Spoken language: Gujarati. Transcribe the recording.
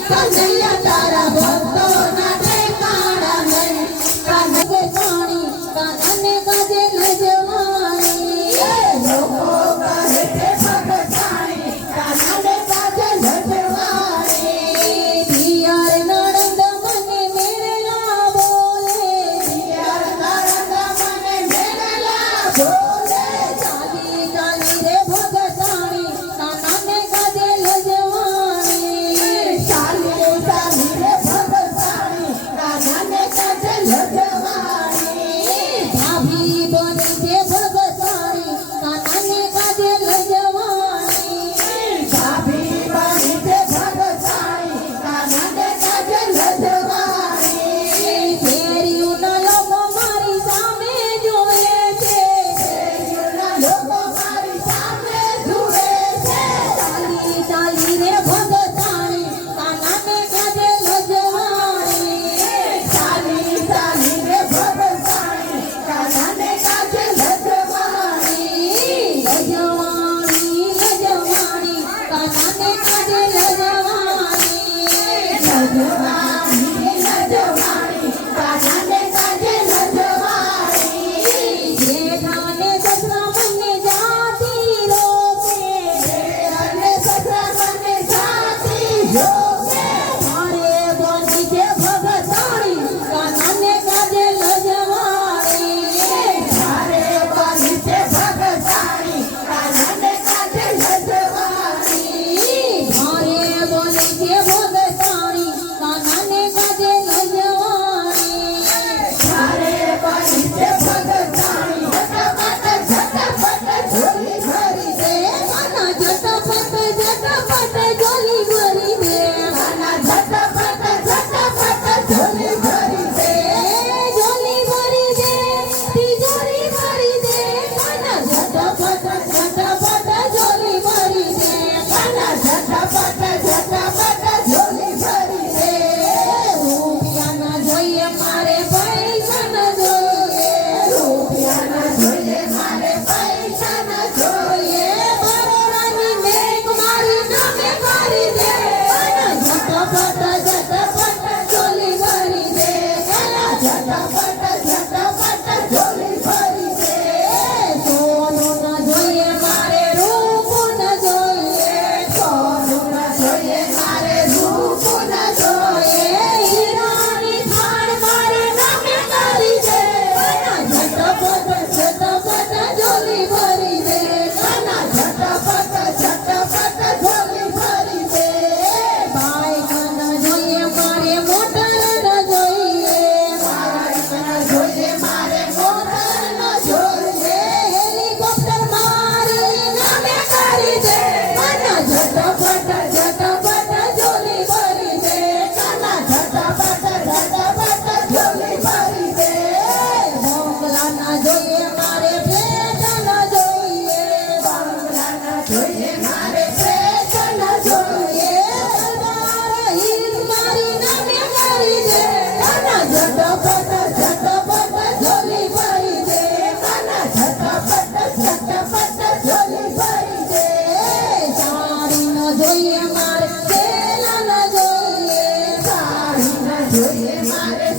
કનૈયા તારા ભક્તોના ઠેકાણા નહીં કાનગે પાણી કાનને કાજે લજવાણી લોકો કહે છે ભગતાણી કાનને કાજે લજવાણી પિયર નણંદ મને મેળલા બોલે પિયર નણંદ મને મેળલા બોલે ચાલી ચાલી રે ભગતાણી કાનને કાજે લજવાણી ચાલી ચાલી રે ભગતાણી કાનને કાજે લજવાણી ભાભી બની છે ભગતાણી કાનને કાજે લજવાણી ભાભી બની છે ભગતાણી કાનને કાજે લજવાણી ફેરીઓના લોકો મારી સામે જોવે છે ફેરીઓના લોકો મારી સામે જુએ છે ચાલી ચાલી રે ભગતાણી કાનને કાજે લજવાણી ચાલી ચાલી રે ભગતાણી કાનને કાજે લજવાણી લજવાણી લજવાણી કાનને કાજે લજવાણી લજવાણી લજવાણી કાનને કાજે લજવાણી જેઠાને સસરા મને જાતી રોકે જેઠાને સસરા મને જાતી રોકે મારે બની છે ભગતાણી કાનને કાજે લજવાણી મારે બની છે ભગતાણી કાનને કાજે લજવાણી મારે બની છે ભગતાણી કાનને કાજે લજવાણી મારે બની છે ભગતાણી ઝટપટ ઝટપટ ઝોલી ભરી દે કાના ઝટપટ ઝટપટ ઝોલી ભરી દે કાના ઝટપટ ઝટપટ ઝોલી ભરી દે ઝોલી ભરી દે તિજોરી ભરી દે કાના ઝટપટ ઝટપટ ઝોલી ભરી દે કાના ઝટપટ ઝટપટ ઝોલી ભરી દે રૂપિયા ના જોઈએ મારે પૈસા ન જોઈએ રૂપિયા ના જોઈએ મારે પૈસા ન જોઈએ બરોડાની મેઘ મારી નામે કરી દે કાના ઝટપટ ઝટપટ ઝોલી ભરી દે કાના ઝટપટ ઝટપટ ઝોલી ભરી દે સોનું ન જોઈએ મારે રૂપ ન જોઈએ સોનું ન જોઈએ મારે રૂપ ન જોઈએ હીરાની થાળ મારે નામે કરી દે કાના ઝટપટ ઝટપટ ઝોલી ભરી દે કાના ઝટપટ ઝટપટ ઝોલી ભરી દે બાઈક ન જોઈએ મારે મોટર ન જોઈએ બાઈક ન જોઈએ મારે મોટર ન જોઈએ હેલિકોપ્ટર મારી નામે કરી દે કાના ઝટપટ ઝટપટ ઝોલી ભરી દે કાના ઝટપટ ઝટપટ ઝોલી ભરી દે બંગલા ના જોઈએ મારે ફ્લેટ ન જોઈએ બંગલા ન જોઈએ મારે ફ્લેટ ન જોઈએ સરદાર હિલ મારી નામે કરી દે કાના ઝટપટ ઝટપટ ઝોલી ભરી દે કાના ઝટપટ ઝટપટ ઝોલી ભરી દે સાડી ન જોઈએ મારે સેલા ન જોઈએ સાડી ન જોઈએ મારે